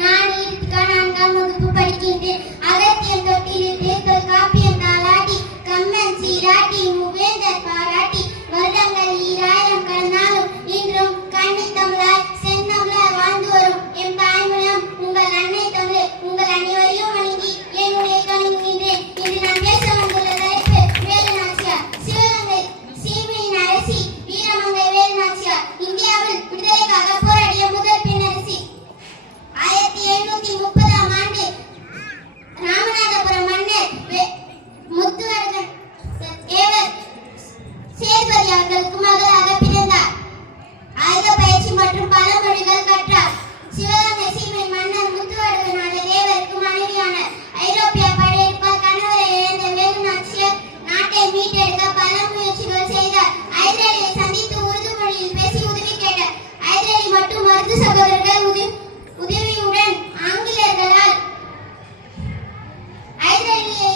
நான் ஈரத்துக்கா 4ஆம் வகுப்பு படிக்கின்றேன். அகத்தியம் தொட்டிலிட்டு தொல்காப்பியம் தாலாட்டி கம்மன் சீராட்டி மூவேந்தர் பாராட்டி வருடங்கள் 2000 கடந்தாலும் இன்றும் கன்னி தமிழாய் செந்தமிழாய் வாழ்ந்து வரும் என் தாய்மொழியாம் உங்கள் அன்னை தமிழ். உங்கள் அனைவரையும் வணங்கி என்னுடைய கணிக்கின்றேன். இன்று நான் பேச வந்துள்ள தலைப்பு வேலுநாச்சியார். சிவகங்கை சீமையின் அரசி வீரமங்கை வேலுநாச்சியார் இந்தியாவில் விடுதலைக்காக போராடிய முதல் பெண் அரசி. 1730ஆம் ஆண்டு ராமநாதபுரம் மன்னர் முத்துவர்மன் தேவர் சேதுபதி அவர்களுக்கு மகளாக பிறந்தார். ஆயுத பயிற்சி மற்றும் பல மொழிகள் கற்றார். சிவகங்கை சீமை மன்னர் முத்துவர்மன் தேவருக்கு மனைவியானார். ஐரோப்பிய படையெடுப்பால் கணவரை இழந்த வேலுநாச்சியார் நாட்டை மீட்டெடுக்க பல முயற்சிகள் செய்தார். ஐதரலியை சந்தித்து உருது மொழியில் பேசி உதவி கேட்டார். ஐதரலி மற்றும் மருது சகோதரர்கள் உதவியுடன் ஆங்கிலேயர்களால் ஐதரலியை